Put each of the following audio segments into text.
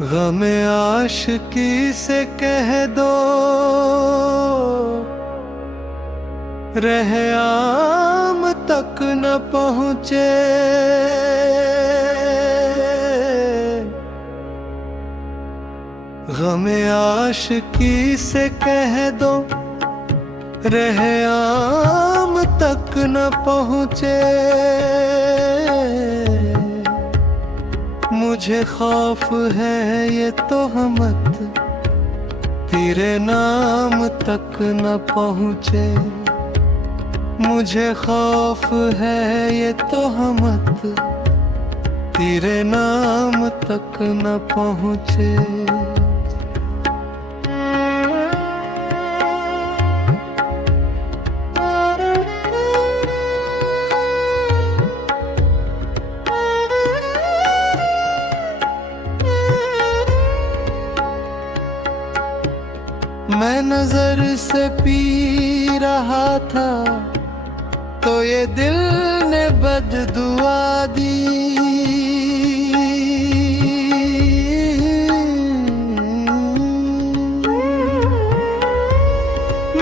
गमे आशिकी से कह दो रह आम तक न पहुँचे। गमे आशिकी से कह दो रह आम तक न पहुँचे। मुझे खौफ है ये तोहमत तेरे नाम तक न पहुँचे। मुझे खौफ है ये तोहमत तेरे नाम तक न पहुँचे। मैं नजर से पी रहा था तो ये दिल ने बददुआ दी।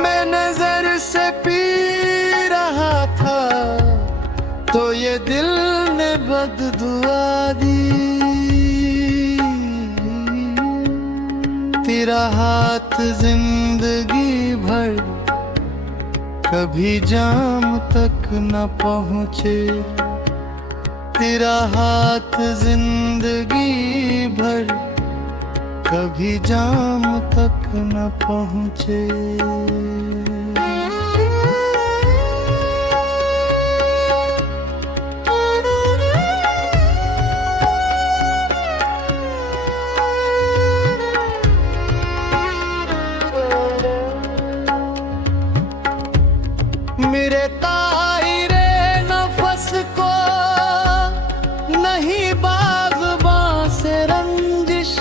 मैं नजर से पी रहा था तो ये दिल ने बददुआ दी। तेरा हाथ जिंदगी भर कभी जाम तक न पहुँचे। तेरा हाथ जिंदगी भर कभी जाम तक न पहुँचे। मेरे ताईरे नफस को नहीं बाग़बां से रंजिश।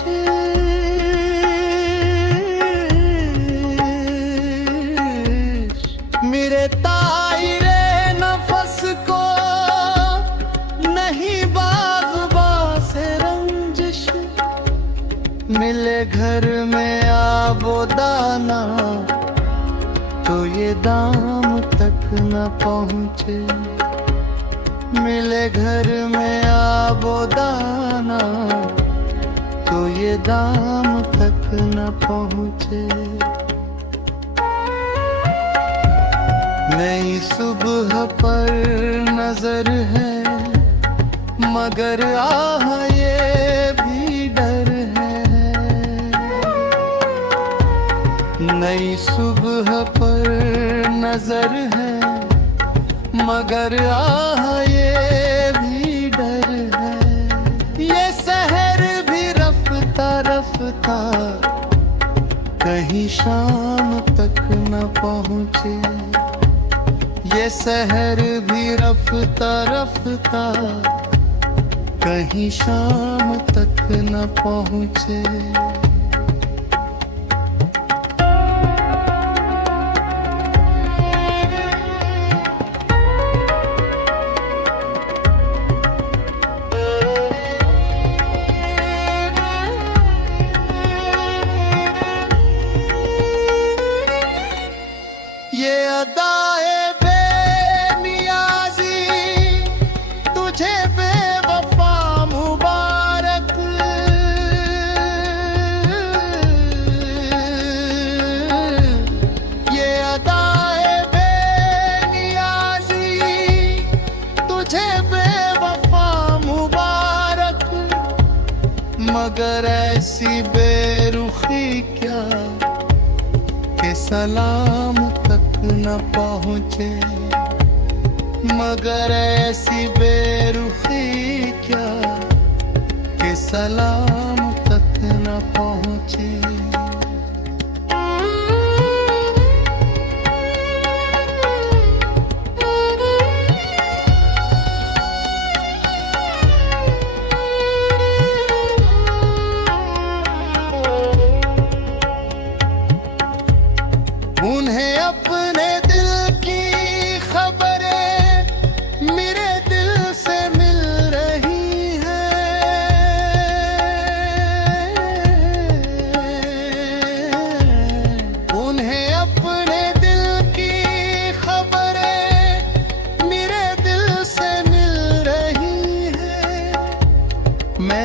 मेरे ताईरे नफस को नहीं बाग़बां से रंजिश। मिले घर में आबो दाना तो ये दाम तक न पहुँचे। मिले घर में आबो दाना तो ये दाम तक न पहुँचे। नई सुबह पर नजर है मगर आह ये भी डर है। नई सुबह पर नजर है मगर आह ये भी डर है। ये शहर भी रफ्ता रफ्ता कहीं शाम तक न पहुँचे। ये शहर भी रफ्ता रफ्ता कहीं शाम तक न पहुँचे। ये अदाए बेनियाज़ी तुझे बेवफा मुबारक। ये अदाए बेनियाज़ी तुझे बेवफा मुबारक। मगर ऐसी बेरुखी क्या के सलाम तक न पहुँचे। मगर ऐसी बेरुखी क्या के सलाम तक न पहुँचे। उन्हें अपने दिल की खबरें मेरे दिल से मिल रही हैं।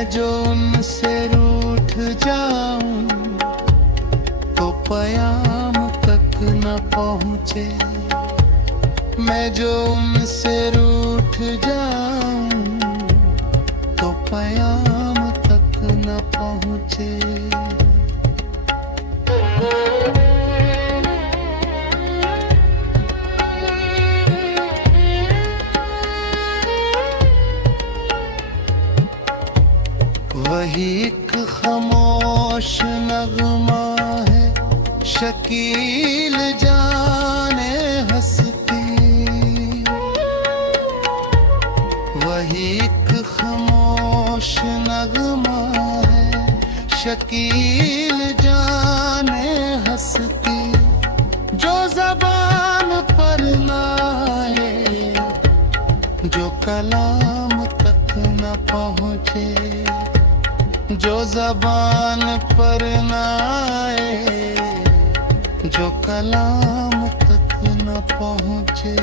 मैं जो उनसे रूठ जाऊं तो पयाम तक न पहुँचे। मैं जो उनसे रूठ जाऊं तो पयाम तक न पहुँचे। वही एक खामोश नगमा है, शकील जाने हंसती। वही एक खामोश नगमा है, शकील जाने हंसती। जो ज़बान पर ना आए, जो कलाम तक न पहुँचे। जो ज़बान पर न आए, जो कलाम तक न पहुँचे।